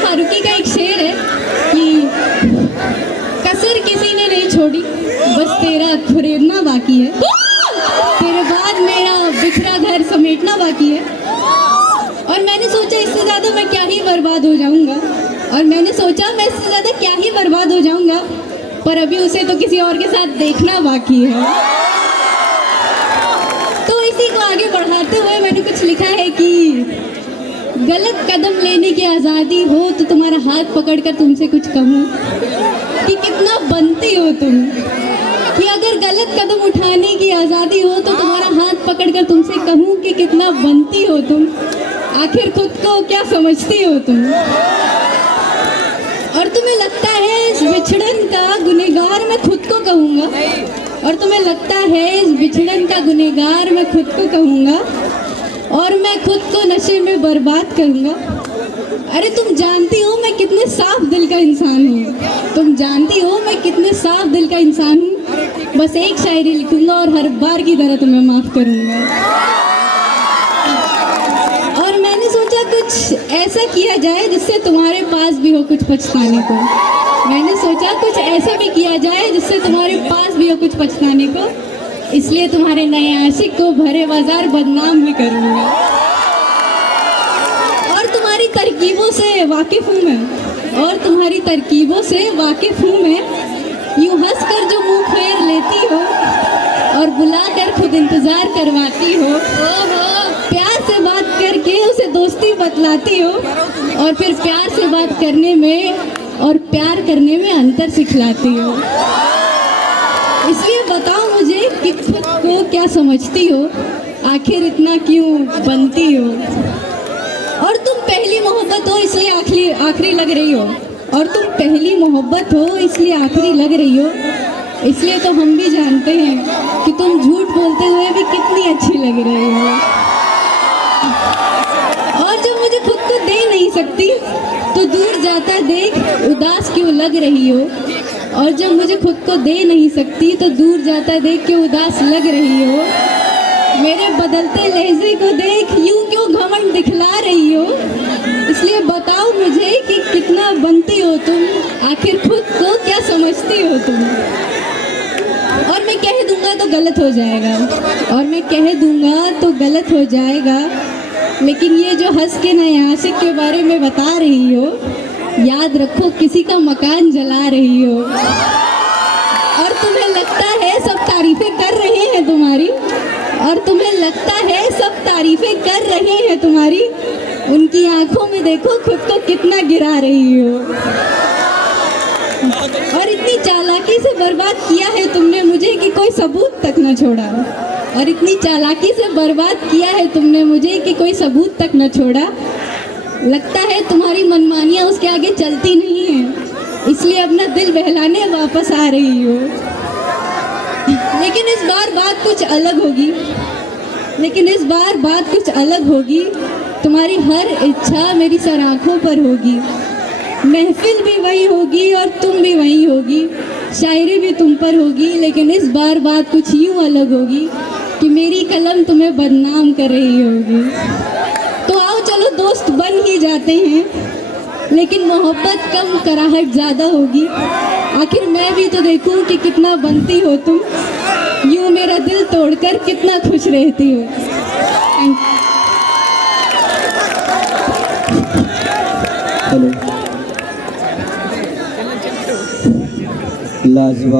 फारूकी का एक शेर है कि कसर किसी ने नहीं छोड़ी, बस तेरा खुरेदना बाकी है, तेरे बाद मेरा बिखरा घर समेटना बाकी है। और मैंने सोचा इससे ज़्यादा मैं क्या ही बर्बाद हो जाऊंगा, और मैंने सोचा मैं इससे ज़्यादा क्या ही बर्बाद हो जाऊंगा, पर अभी उसे तो किसी और के साथ देखना बाकी है। तो इसी को आगे बढ़ाते हुए मैंने कुछ लिखा है कि गलत कदम लेने की आज़ादी हो तो तुम्हारा हाथ पकड़कर तुमसे कुछ कहूँ कि कितना बनती हो तुम, कि अगर गलत कदम उठाने की आज़ादी हो तो तुम्हारा हाथ पकड़कर तुमसे कहूँ कि कितना बनती हो तुम, आखिर खुद को क्या समझती हो तुम। और तुम्हें लगता है इस बिछड़न का गुनहगार मैं खुद को कहूँगा, और तुम्हें लगता है इस बिछड़न का गुनहगार मैं खुद को कहूँगा, और मैं खुद को नशे में बर्बाद करूँगा। अरे तुम जानती हो मैं कितने साफ दिल का इंसान हूँ, तुम जानती हो मैं कितने साफ दिल का इंसान हूँ। बस एक शायरी लिखूँगा और हर बार की तरह तुम्हें माफ़ करूँगा। और मैंने सोचा कुछ ऐसा किया जाए जिससे तुम्हारे पास भी हो कुछ पछताने को, मैंने सोचा कुछ ऐसा भी किया जाए जिससे तुम्हारे पास भी हो कुछ पछताने को, इसलिए तुम्हारे नए आशिक को भरे बाजार बदनाम भी करूँगा। और तुम्हारी तरकीबों से वाकिफ़ हूँ मैं, और तुम्हारी तरकीबों से वाकिफ़ हूँ मैं, यूँ हंस कर जो मुँह फेर लेती हो और बुला कर खुद इंतज़ार करवाती हो, प्यार से बात करके उसे दोस्ती बतलाती हो, और फिर प्यार से बात करने में और प्यार करने में अंतर सिखलाती हो। इसलिए बताओ मुझे कि खुद को क्या समझती हो, आखिर इतना क्यों बनती हो। और तुम पहली मोहब्बत हो इसलिए आखिरी लग रही हो, और तुम पहली मोहब्बत हो इसलिए आखिरी लग रही हो, इसलिए तो हम भी जानते हैं कि तुम झूठ बोलते हुए भी कितनी अच्छी लग रही हो। और जब मुझे खुद को दे नहीं सकती तो दूर जाता देख उदास क्यों लग रही हो, और जब मुझे खुद को दे नहीं सकती तो दूर जाता देख क्यों उदास लग रही हो। मेरे बदलते लहजे को देख यूं क्यों घमंड दिखला रही हो। इसलिए बताओ मुझे कि कितना बनती हो तुम, आखिर खुद को क्या समझती हो तुम। और मैं कह दूंगा तो गलत हो जाएगा, और मैं कह दूंगा तो गलत हो जाएगा, लेकिन ये जो हंस के नए आशिक के बारे में बता रही हो, याद रखो किसी का मकान जला रही हो। और तुम्हें लगता है सब तारीफें कर रहे हैं तुम्हारी, और तुम्हें लगता है सब तारीफें कर रहे हैं तुम्हारी, उनकी आंखों में देखो खुद को कितना गिरा रही हो। और इतनी चालाकी से बर्बाद किया है तुमने मुझे कि कोई सबूत तक न छोड़ा, और इतनी चालाकी से बर्बाद किया है तुमने मुझे कि कोई सबूत तक न छोड़ा। लगता है तुम्हारी मनमानियाँ उसके आगे चलती नहीं है, इसलिए अपना दिल बहलाने वापस आ रही हो। लेकिन इस बार बात कुछ अलग होगी, लेकिन इस बार बात कुछ अलग होगी, तुम्हारी हर इच्छा मेरी सराखों पर होगी। महफिल भी वही होगी और तुम भी वही होगी, शायरी भी तुम पर होगी, लेकिन इस बार बात कुछ यूँ अलग होगी कि मेरी कलम तुम्हें बदनाम कर रही होगी। तो आओ चलो दोस्त बन ही जाते हैं, लेकिन मोहब्बत कम कराहट ज़्यादा होगी। आखिर मैं भी तो देखूं कि कितना बनती हो तुम, यूँ मेरा दिल तोड़कर कितना खुश रहती हो। हेलो, लाजवाब।